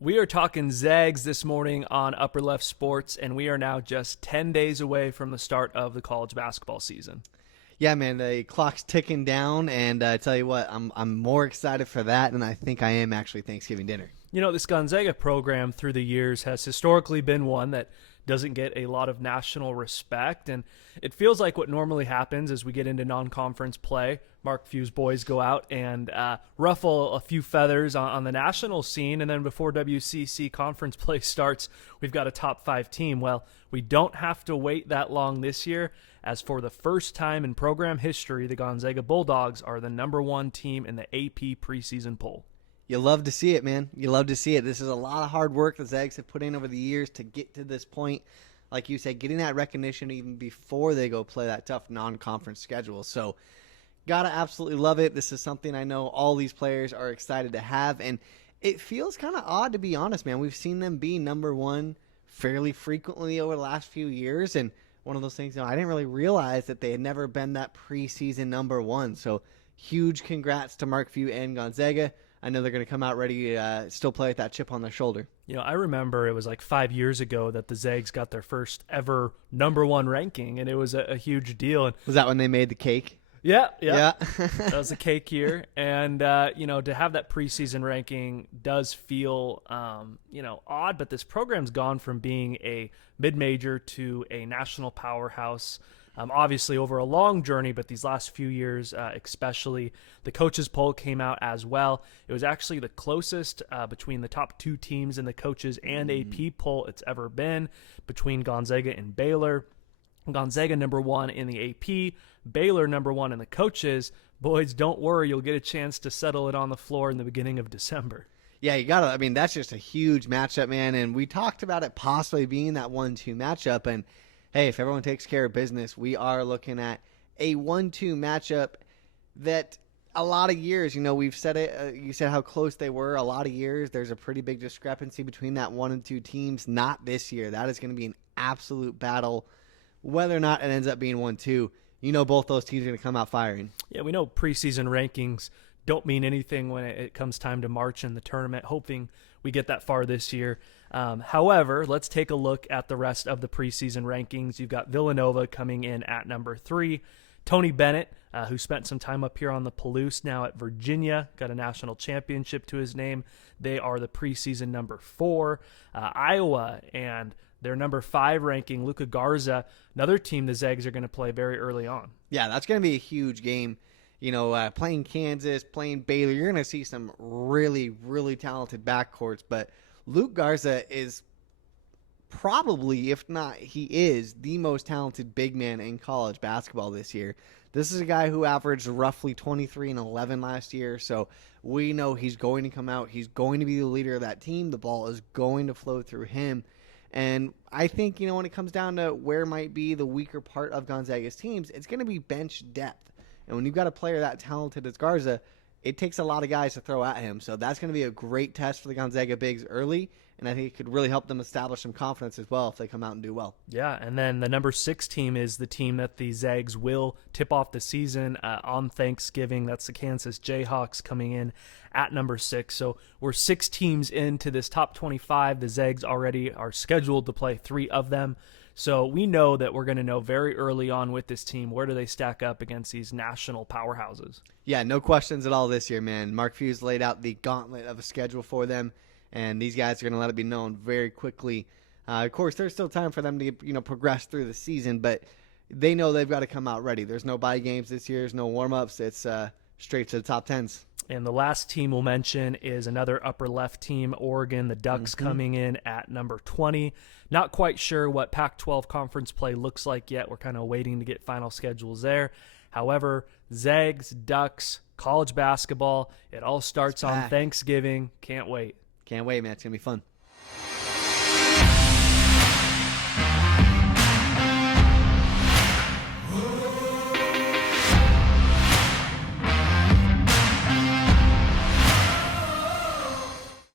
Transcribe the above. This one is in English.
We are talking Zags this morning on Upper Left Sports, and we are now just 10 days away from the start of the college basketball season. Yeah, man, the clock's ticking down, and I tell you what, I'm more excited for that than I think I am actually Thanksgiving dinner. You know, this Gonzaga program through the years has historically been one that doesn't get a lot of national respect, and it feels like what normally happens as we get into non-conference play. Mark Few's boys go out and ruffle a few feathers on the national scene, and then before WCC conference play starts, we've got a top 5 team. Well, we don't have to wait that long this year, as for the first time in program history, the Gonzaga Bulldogs are the number 1 team in the AP preseason poll. You love to see it, man. You love to see it. This is a lot of hard work the Zags have put in over the years to get to this point. Like you said, getting that recognition even before they go play that tough non-conference schedule. So, gotta absolutely love it. This is something I know all these players are excited to have. And it feels kind of odd, to be honest, man. We've seen them be number 1 fairly frequently over the last few years. And one of those things, I didn't really realize that they had never been that preseason number 1. So, huge congrats to Mark Few and Gonzaga. I know they're going to come out ready to still play with that chip on their shoulder. You know, I remember it was like 5 years ago that the Zags got their first ever number 1 ranking, and it was a huge deal. And was that when they made the cake? Yeah. That was a cake year. And, to have that preseason ranking does feel, odd, but this program's gone from being a mid-major to a national powerhouse. Obviously over a long journey, but these last few years, especially, the coaches poll came out as well. It was actually the closest between the top 2 teams in the coaches and AP poll it's ever been, between Gonzaga and Baylor. Gonzaga number 1 in the AP, Baylor number 1 in the coaches. Boys, don't worry, you'll get a chance to settle it on the floor in the beginning of December. Yeah, you gotta. I mean, that's just a huge matchup, man. And we talked about it possibly being that 1-2 matchup, and hey, if everyone takes care of business, we are looking at a 1-2 matchup that a lot of years, we've said it, you said how close they were. A lot of years, there's a pretty big discrepancy between that 1 and 2 teams. Not this year. That is going to be an absolute battle. Whether or not it ends up being 1-2, both those teams are going to come out firing. Yeah, we know preseason rankings don't mean anything when it comes time to March in the tournament, hoping we get that far this year. However, let's take a look at the rest of the preseason rankings. You've got Villanova coming in at number 3. Tony Bennett, who spent some time up here on the Palouse, now at Virginia, got a national championship to his name. They are the preseason number 4. Iowa and their number 5 ranking, Luka Garza, another team the Zags are going to play very early on. Yeah, that's going to be a huge game. Playing Kansas, playing Baylor, you're going to see some really, really talented backcourts, but Luke Garza is probably, if not, he is the most talented big man in college basketball this year. This is a guy who averaged roughly 23 and 11 last year, so we know he's going to come out. He's going to be the leader of that team. The ball is going to flow through him. And I think, when it comes down to where might be the weaker part of Gonzaga's teams, it's going to be bench depth. And when you've got a player that talented as Garza, it takes a lot of guys to throw at him. So that's going to be a great test for the Gonzaga bigs early, and I think it could really help them establish some confidence as well if they come out and do well. Yeah, and then the number 6 team is the team that the Zags will tip off the season on Thanksgiving. That's the Kansas Jayhawks coming in at number 6. So we're 6 teams into this top 25. The Zags already are scheduled to play 3 of them. So we know that we're going to know very early on with this team, where do they stack up against these national powerhouses? Yeah, no questions at all this year, man. Mark Few's laid out the gauntlet of a schedule for them, and these guys are going to let it be known very quickly. Of course, there's still time for them to progress through the season, but they know they've got to come out ready. There's no bye games this year. There's no warm-ups. It's straight to the top 10s. And the last team we'll mention is another upper left team, Oregon, the Ducks, coming in at number 20. Not quite sure what Pac-12 conference play looks like yet. We're kind of waiting to get final schedules there. However, Zags, Ducks, college basketball, it all starts on Thanksgiving. Can't wait. Can't wait, man. It's going to be fun.